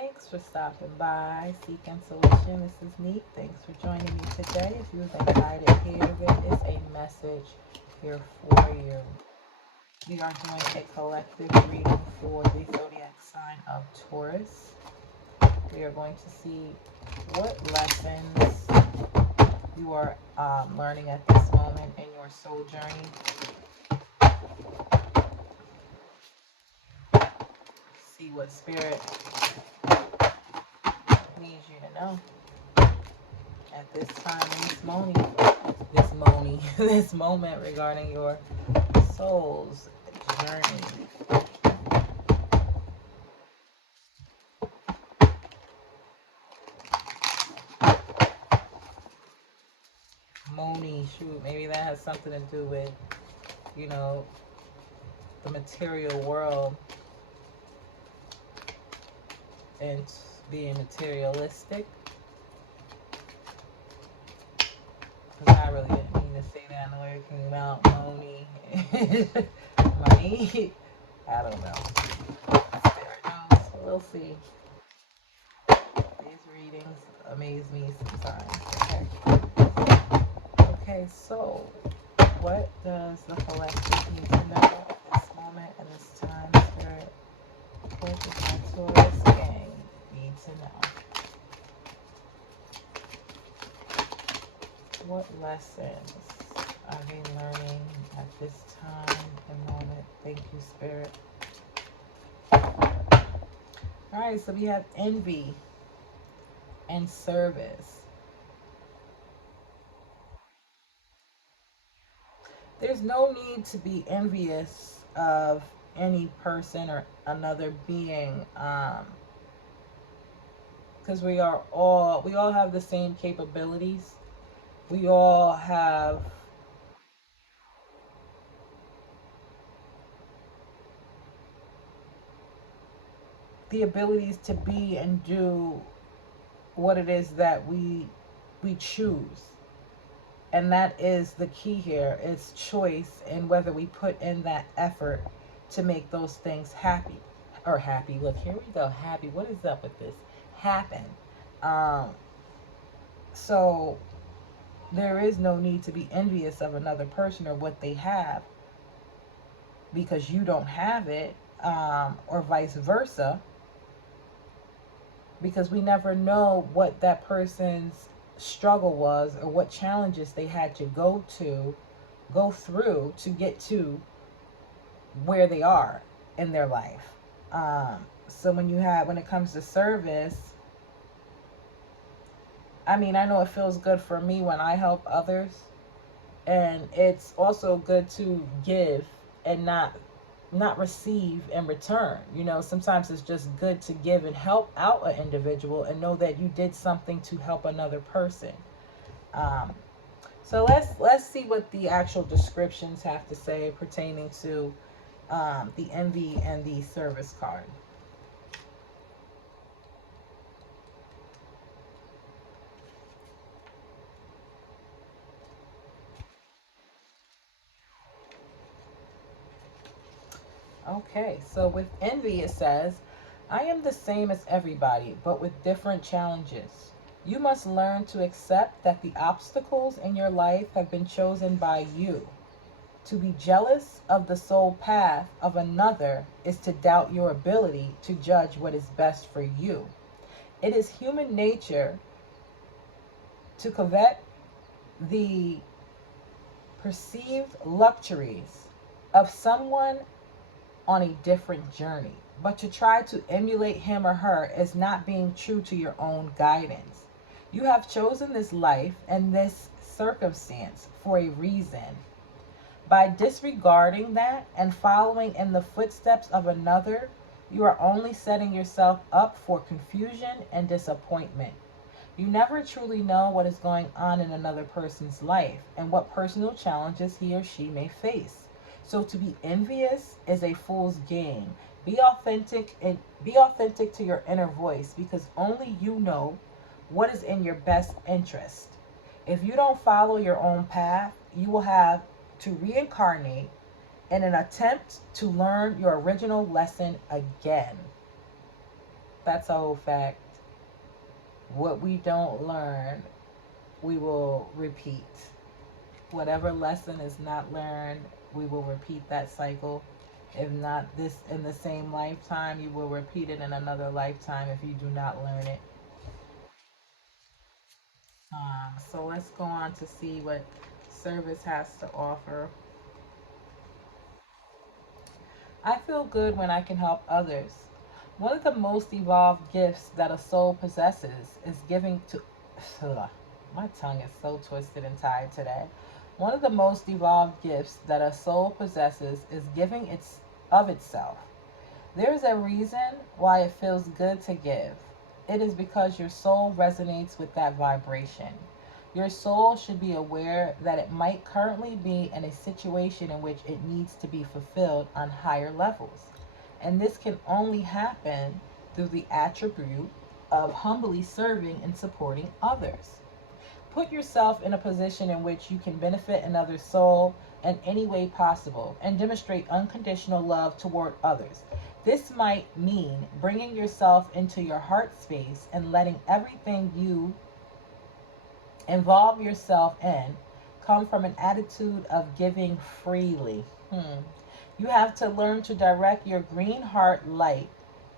Thanks for stopping by. Seek Solution. This is Neat. Thanks for joining me today. If you've been guided here, there is a message here for you. We are doing a collective reading for the zodiac sign of Taurus. We are going to see what lessons you are learning at this moment in your soul journey. See what spirit needs you to know at this time in this moment regarding your soul's journey. Moony, shoot, maybe that has something to do with, you know, the material world and being materialistic. Because I really didn't mean to say that in the way it came out. Moony. Money. I don't know. Spirit knows. We'll see. These readings amaze me sometimes. Okay, so what does the collective need to know at this moment and this time, Spirit? What does my Taurus gang need to know? What lessons are they learning at this time and moment? Thank you, Spirit. All right, so we have envy and service. There's no need to be envious of any person or another being, because we all have the same capabilities. We all have the abilities to be and do what it is that we choose. And that is the key here. It's choice and whether we put in that effort to make those things happy. Or happy. Look, here we go. Happy. What is up with this? Happen. So there is no need to be envious of another person or what they have because you don't have it, or vice versa, because we never know what that person's struggle was or what challenges they had to go through to get to where they are in their life. So when it comes to service, I mean, I know it feels good for me when I help others, and it's also good to give and not receive in return. You know, sometimes it's just good to give and help out an individual and know that you did something to help another person. So let's see what the actual descriptions have to say pertaining to the envy and the service card. Okay, so with envy it says, I am the same as everybody, but with different challenges. You must learn to accept that the obstacles in your life have been chosen by you. To be jealous of the soul path of another is to doubt your ability to judge what is best for you. It is human nature to covet the perceived luxuries of someone on a different journey, but to try to emulate him or her is not being true to your own guidance. You have chosen this life and this circumstance for a reason. By disregarding that and following in the footsteps of another, you are only setting yourself up for confusion and disappointment. You never truly know what is going on in another person's life and what personal challenges he or she may face. So to be envious is a fool's game. Be authentic to your inner voice, because only you know what is in your best interest. If you don't follow your own path, you will have to reincarnate in an attempt to learn your original lesson again. That's a whole fact. What we don't learn, we will repeat. Whatever lesson is not learned, we will repeat that cycle. If not this in the same lifetime, you will repeat it in another lifetime if you do not learn it. So let's go on to see what service has to offer. I feel good when I can help others. One of the most evolved gifts that a soul possesses is giving to. My tongue is so twisted and tied today. One of the most evolved gifts that a soul possesses is giving of itself. There is a reason why it feels good to give. It is because your soul resonates with that vibration. Your soul should be aware that it might currently be in a situation in which it needs to be fulfilled on higher levels. And this can only happen through the attribute of humbly serving and supporting others. Put yourself in a position in which you can benefit another's soul in any way possible and demonstrate unconditional love toward others. This might mean bringing yourself into your heart space and letting everything you involve yourself in come from an attitude of giving freely. You have to learn to direct your green heart light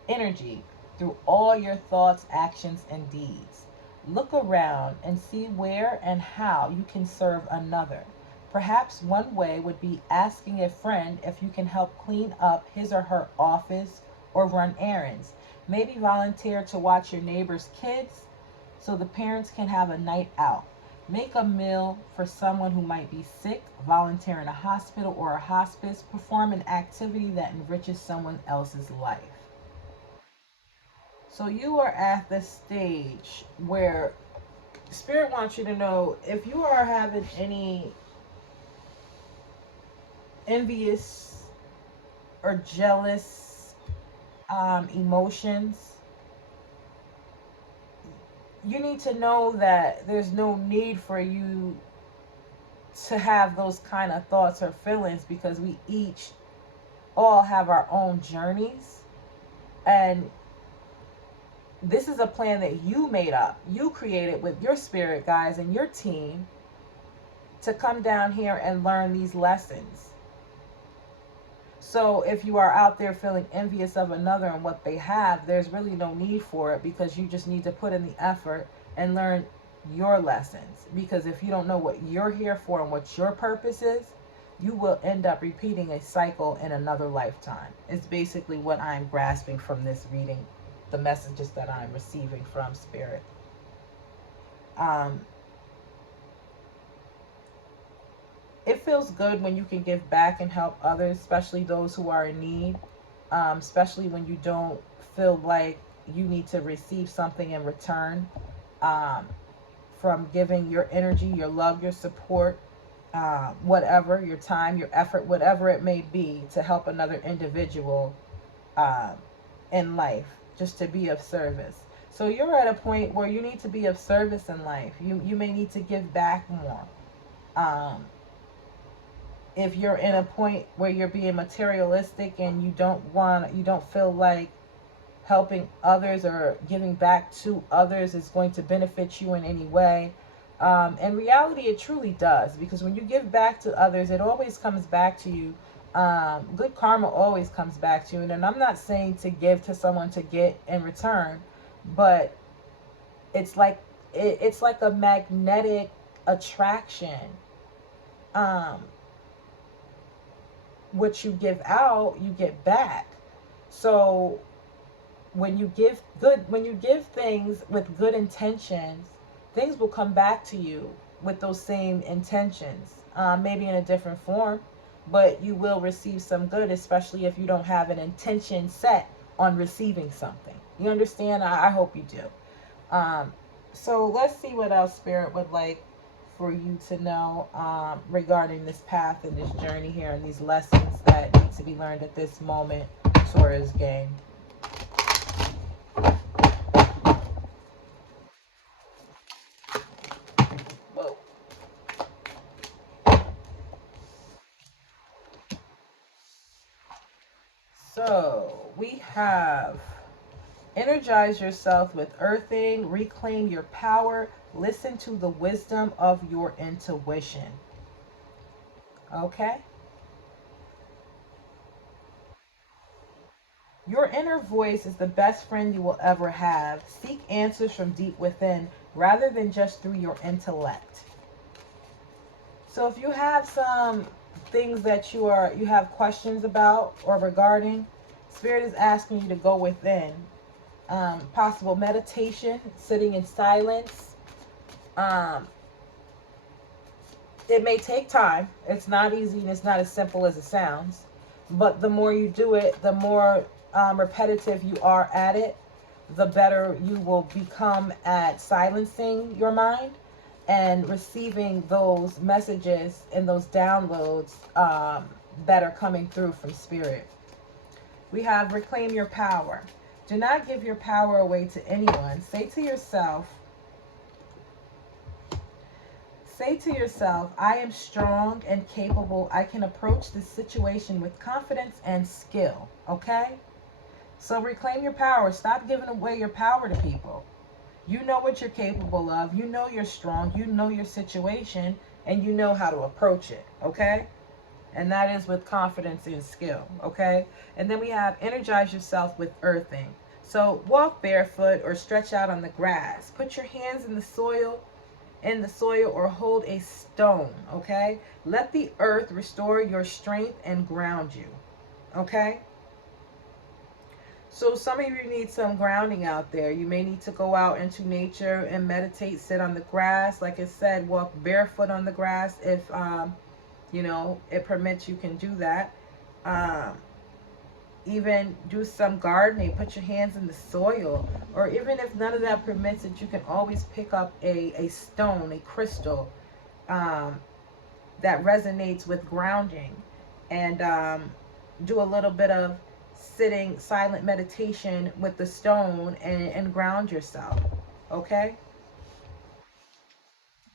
energy through all your thoughts, actions, and deeds. Look around and see where and how you can serve another. Perhaps one way would be asking a friend if you can help clean up his or her office or run errands. Maybe volunteer to watch your neighbor's kids so the parents can have a night out. Make a meal for someone who might be sick, volunteer in a hospital or a hospice, perform an activity that enriches someone else's life. So you are at the stage where Spirit wants you to know if you are having any envious or jealous emotions, you need to know that there's no need for you to have those kind of thoughts or feelings because we each all have our own journeys, and this is a plan that you made up, you created with your spirit guides and your team to come down here and learn these lessons. So if you are out there feeling envious of another and what they have, there's really no need for it because you just need to put in the effort and learn your lessons. Because if you don't know what you're here for and what your purpose is, you will end up repeating a cycle in another lifetime. It's basically what I'm grasping from this reading, the messages that I'm receiving from Spirit. Um, it feels good when you can give back and help others, especially those who are in need, especially when you don't feel like you need to receive something in return um, from giving your energy, your love, your support, whatever, your time, your effort, whatever it may be to help another individual um, in life, just to be of service. So you're at a point where you need to be of service in life. You may need to give back more. Um, if you're in a point where you're being materialistic and you don't feel like helping others or giving back to others is going to benefit you in any way, in reality it truly does, because when you give back to others it always comes back to you. Good karma always comes back to you, and I'm not saying to give to someone to get in return, but it's like it's like a magnetic attraction. um, what you give out, you get back. So when you give things with good intentions, things will come back to you with those same intentions, maybe in a different form, but you will receive some good, especially if you don't have an intention set on receiving something. You understand? I hope you do. So let's see what else Spirit would like for you to know regarding this path and this journey here and these lessons that need to be learned at this moment, Taurus gang. Whoa. So we have Energize yourself with earthing, reclaim your power, listen to the wisdom of your intuition. Okay? Your inner voice is the best friend you will ever have. Seek answers from deep within rather than just through your intellect. So if you have some things that you have questions about or regarding, Spirit is asking you to go within. Possible meditation, sitting in silence. Um, it may take time. It's not easy and it's not as simple as it sounds. But the more you do it, the more repetitive you are at it, the better you will become at silencing your mind and receiving those messages and those downloads that are coming through from spirit. We have reclaim your power. Do not give your power away to anyone. Say to yourself, I am strong and capable. I can approach this situation with confidence and skill. Okay? So reclaim your power. Stop giving away your power to people. You know what you're capable of. You know you're strong. You know your situation. And you know how to approach it. Okay? And that is with confidence and skill. Okay? And then we have energize yourself with earthing. So walk barefoot or stretch out on the grass. Put your hands in the soil or hold a stone. Okay? Let the earth restore your strength and ground you. Okay? So some of you need some grounding out there. You may need to go out into nature and meditate, sit on the grass. Like I said, walk barefoot on the grass if it permits. You can do that. Um, Even do some gardening. Put your hands in the soil, or even if none of that permits it, you can always pick up a stone, a crystal um, that resonates with grounding, and do a little bit of sitting silent meditation with the stone and ground yourself. Okay?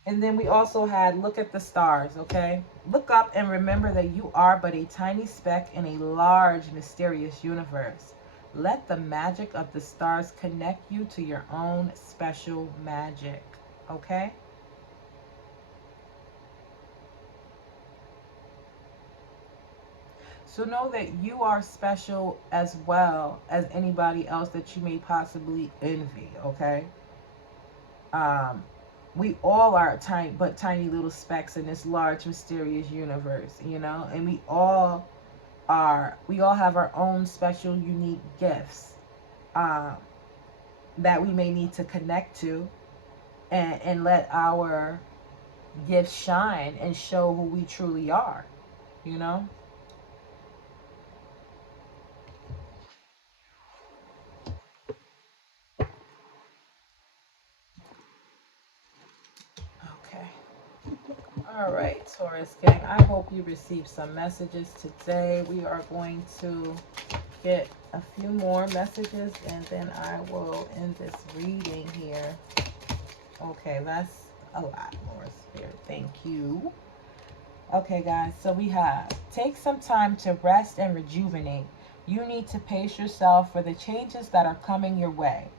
And then we also had look at the stars. Okay? Look up and remember that you are but a tiny speck in a large, mysterious universe. Let the magic of the stars connect you to your own special magic. Okay? So know that you are special as well as anybody else that you may possibly envy, okay? Um, we all are tiny little specks in this large mysterious universe, and we all have our own special unique gifts um, that we may need to connect to and let our gifts shine and show who we truly are, you know? Okay. All right, Taurus gang. I hope you received some messages today. We are going to get a few more messages and then I will end this reading here. Okay, that's a lot more, Spirit. Thank you. Okay, guys, so we have take some time to rest and rejuvenate. You need to pace yourself for the changes that are coming your way.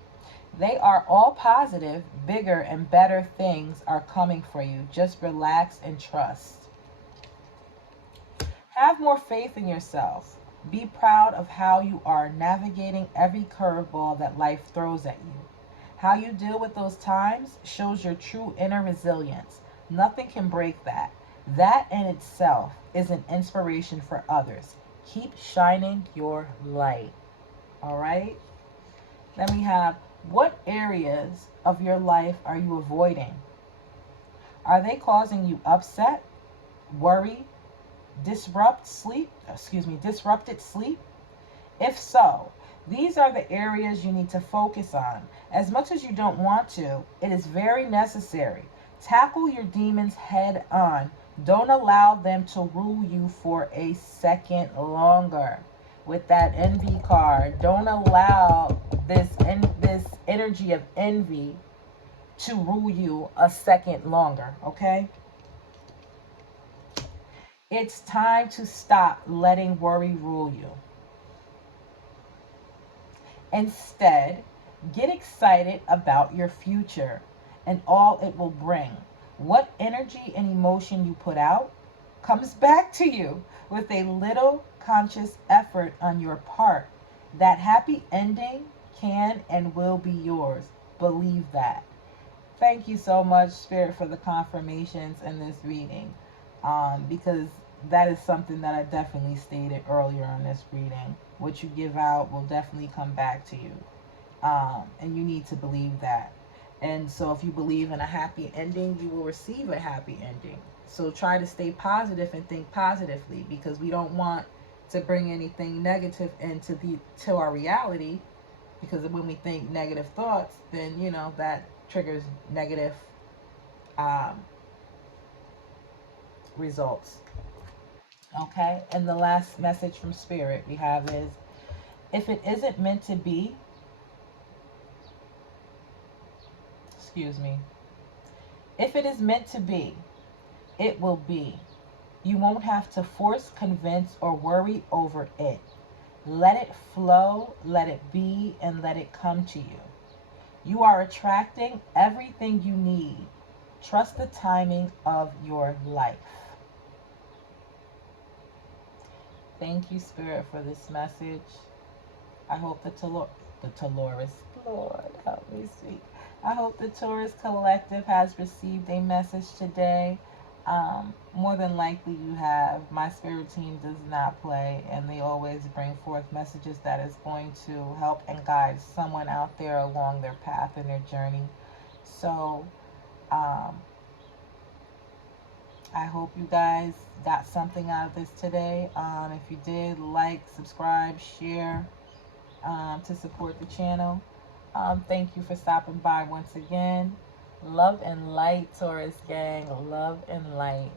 They are all positive, bigger, and better things are coming for you. Just relax and trust. Have more faith in yourself. Be proud of how you are navigating every curveball that life throws at you. How you deal with those times shows your true inner resilience. Nothing can break that. That in itself is an inspiration for others. Keep shining your light. All right? Then we have what areas of your life are you avoiding? Are they causing you upset, worry, disrupted sleep? If so, these are the areas you need to focus on. As much as you don't want to, it is very necessary. Tackle your demons head on. Don't allow them to rule you for a second longer. With that envy card, don't allow this energy of envy to rule you a second longer, okay? It's time to stop letting worry rule you. Instead, get excited about your future and all it will bring. What energy and emotion you put out comes back to you with a little conscious effort on your part. That happy ending can and will be yours. Believe that. Thank you so much, Spirit, for the confirmations in this reading, because that is something that I definitely stated earlier in this reading. What you give out will definitely come back to you, and you need to believe that. And so, if you believe in a happy ending, you will receive a happy ending. So, try to stay positive and think positively, because we don't want to bring anything negative into the to our reality, because when we think negative thoughts, then that triggers negative um, results. Okay, and the last message from Spirit we have is, if it isn't meant to be, excuse me, if it is meant to be, it will be. You won't have to force, convince, or worry over it. Let it flow, let it be, and let it come to you. You are attracting everything you need. Trust the timing of your life. Thank you, Spirit, for this message. I hope the Taurus, Lord, help me speak. I hope the Taurus Collective has received a message today. More than likely you have. My spirit team does not play, and they always bring forth messages that is going to help and guide someone out there along their path and their journey. So, um, I hope you guys got something out of this today. If you did, like, subscribe, share, to support the channel. Thank you for stopping by once again. Love and light, Taurus gang. Love and light.